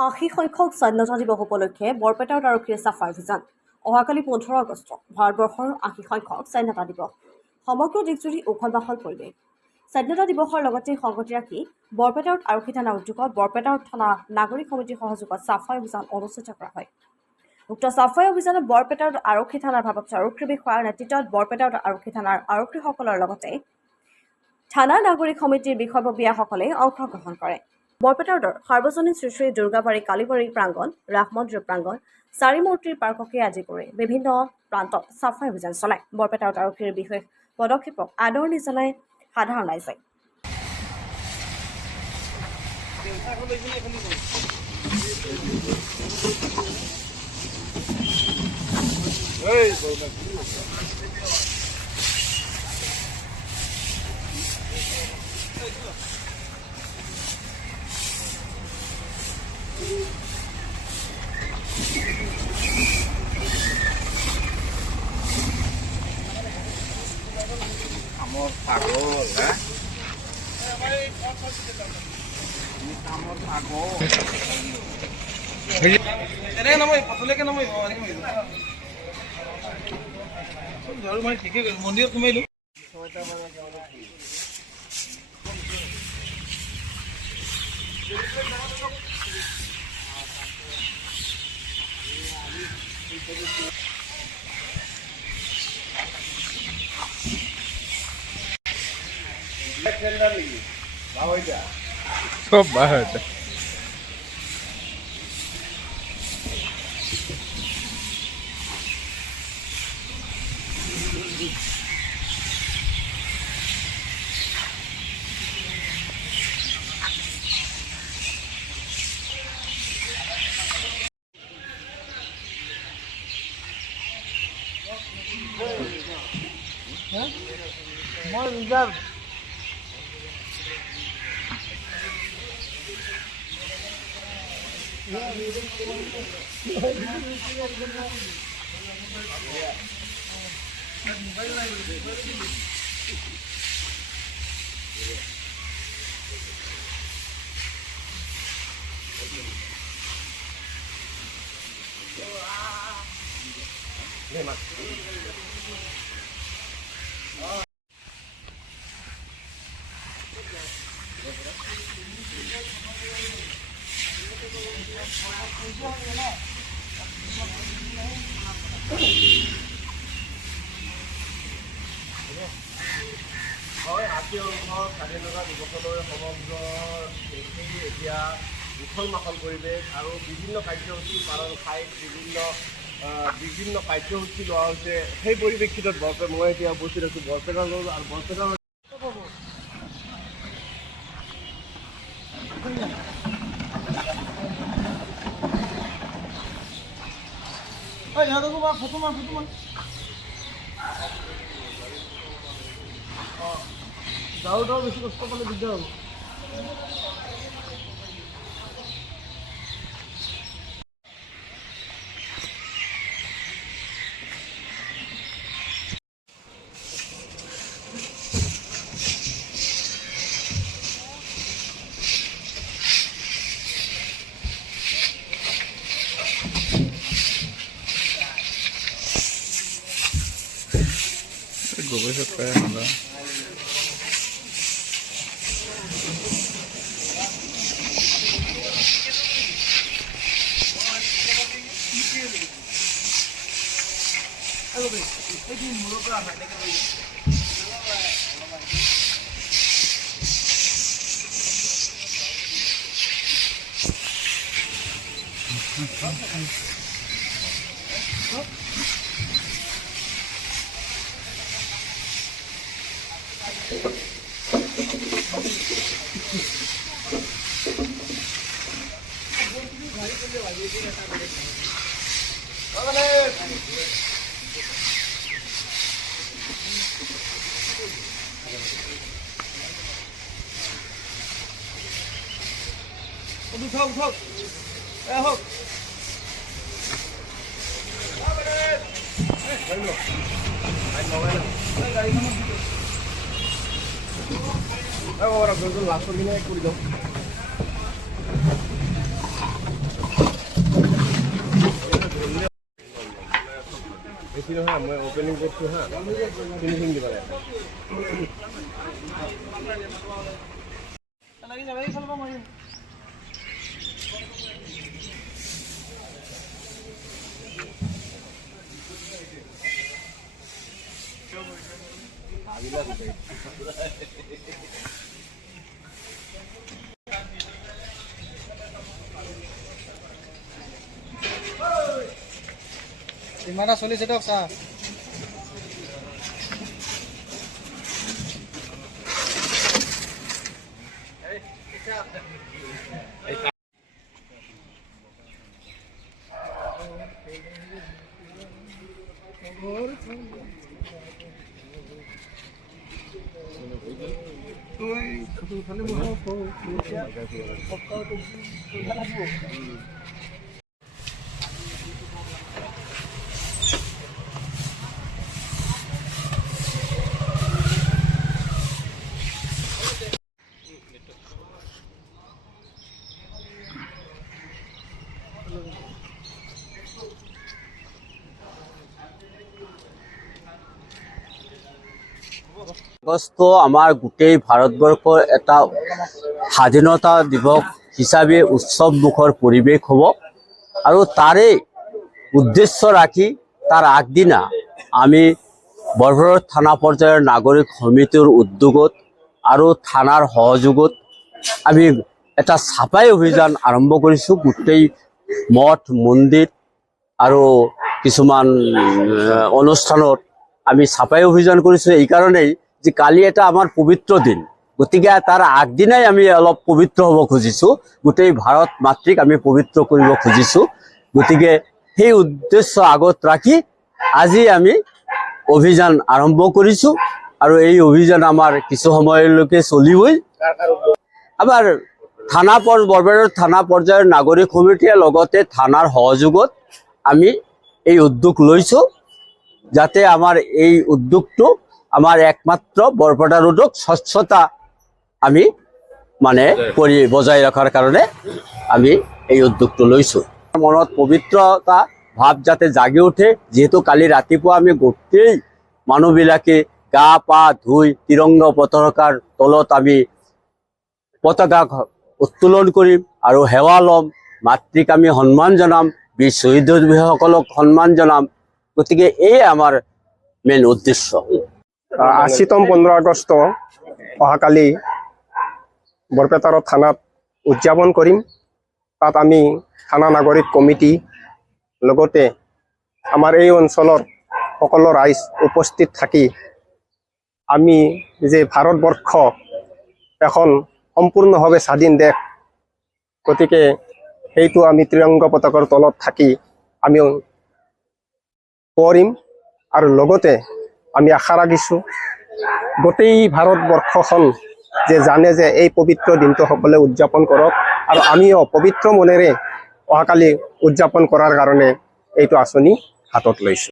80 সংখ্যক স্বাধীনতা দিৱস উপলক্ষে বৰপেটাত আৰক্ষীৰ চাফাই অভিযান। অহাকালি 15 আগষ্ট ভাৰতবৰ্ষৰ 80 সংখ্যক স্বাধীনতা দিৱস। সমগ্ৰ দেশজুৰি উখল মাখল পৰিৱেশ। স্বাধীনতা দিৱসৰ লগতে সংগতি ৰাখি বৰপেটাত আৰক্ষী থানাৰ উদ্যোগত বৰপেটা থানা নাগৰিক সমিতিৰ সহযোগত চাফাই অভিযান অনুষ্ঠিত কৰা হয়। উক্ত চাফাই অভিযানত বৰপেটাত আৰক্ষী থানাৰ ভাৰপ্ৰাপ্ত আৰক্ষী বিষয়াৰ নেতৃত্বত বৰপেটাত আৰক্ষী থানাৰ আৰক্ষীসকলৰ লগতে থানা নাগৰিক সমিতিৰ বিষয়ববীয়াসকলে অংশগ্ৰহণ কৰে। বৰপেটাৰ সাৰ্বজনীন শ্ৰী শ্ৰী দুৰ্গাবাৰী কালীবাৰী প্ৰাংগণ, ৰাস মন্দিৰ প্ৰাংগণ, চাৰিমূৰ্তিৰ পাৰ্ককে আদি কৰি বিভিন্ন প্ৰান্তত চাফাই অভিযান চলায়। বৰপেটাত আৰক্ষীৰ বিশেষ পদক্ষেপক আদৰণি জনায় সাধাৰণ ৰাইজে। Amor pagó, ¿eh? Amor pagó. Ini nama patulnya kan nama ini. Baru main tiket mundur tu melu. সব বাহার Mau rizal. হয়, আজি স্বাধীনতা দিৱসলৈ সমগ্ৰ দেশেই এতিয়া উখল মাখল পৰিৱেশ আৰু বিভিন্ন কাৰ্যসূচী পালন ঠাইত বিভিন্ন কাৰ্যসূচী লোৱা হৈছে। সেই পৰিপ্ৰেক্ষিতত মই এতিয়া উপস্থিত আছোঁ বৰপেটালৈ আৰু বৰপেটাৰ যাওঁতেও বেছি কষ্ট পালে দিগদাৰ হ'ব। গোবৰ পায় আমৰা উঠক লাষ্টৰ দিনাই কৰি দিওঁ। বেছি নহয় মই অপেনিং কৰিছোঁ হা ফিনিচিং দিব লাগে লাগি যাব এইফালৰ পৰা মাৰিম কিমান এটা চলিছে দিয়ক চা আগষ্ট আমাৰ গোটেই ভাৰতবৰ্ষৰ এটা স্বাধীনতা দিৱস হিচাপে উৎসৱমুখৰ পৰিৱেশ হ'ব আৰু তাৰে উদ্দেশ্য ৰাখি তাৰ আগদিনা আমি বৰপেটা থানা পৰ্যায়ৰ নাগৰিক সমিতিৰ উদ্যোগত আৰু থানাৰ সহযোগত আমি এটা চাফাই অভিযান আৰম্ভ কৰিছোঁ গোটেই মঠ মন্দিৰ আৰু কিছুমান অনুষ্ঠানত আমি চাফাই অভিযান কৰিছোঁ এই কাৰণেই যে কালি এটা আমাৰ পবিত্ৰ দিন গতিকে তাৰ আগদিনাই আমি অলপ পবিত্ৰ হ'ব খুজিছোঁ গোটেই ভাৰত মাতৃক আমি পবিত্ৰ কৰিব খুজিছোঁ গতিকে সেই উদ্দেশ্য আগত ৰাখি আজি আমি অভিযান আৰম্ভ কৰিছোঁ আৰু এই অভিযান আমাৰ কিছু সময়লৈকে চলিবই আমাৰ বৰপেটা থানা পৰ্যায়ৰ নাগৰিক সমিতিয়ে লগতে থানাৰ সহযোগত আমি এই উদ্যোগ লৈছোঁ যাতে আমাৰ এই উদ্যোগটো আমাৰ একমাত্ৰ বৰপেটা ৰোডক স্বচ্ছতা আমি মানে বজাই ৰখাৰ কাৰণে আমি এই উদ্যোগটো লৈছোঁ মনত পবিত্ৰতা ভাৱ যাতে জাগি উঠে যেহেতু কালি ৰাতিপুৱা আমি গোটেই মানুহবিলাকে গা পা ধুই তিৰংগা পতাকাৰ তলত আমি পতাকা উত্তোলন কৰিম আৰু সেৱা ল'ম মাতৃক আমি সন্মান জনাম বীৰ শ্বহীদসকলক সন্মান জনাম গতিকে এই আমাৰ মেইন উদ্দেশ্য 80তম 15 আগষ্ট অহাকালি বৰপেটাৰ থানাত উদযাপন কৰিম তাত আমি থানা নাগৰিক কমিটি লগতে আমাৰ এই অঞ্চলৰ সকলো ৰাইজ উপস্থিত থাকি আমি যে ভাৰতবৰ্ষ এখন সম্পূৰ্ণভাৱে স্বাধীন দেশ গতিকে সেইটো আমি ত্ৰিৰংগা পতাকাৰ তলত থাকি আমি কৰিম আৰু লগতে আমি আশা ৰাখিছোঁ গোটেই ভাৰতবৰ্ষখন যে জানে যে এই পবিত্ৰ দিনটো সকলোৱে উদযাপন কৰক আৰু আমিও পবিত্ৰ মনেৰে অহাকালি উদযাপন কৰাৰ কাৰণে এইটো আঁচনি হাতত লৈছোঁ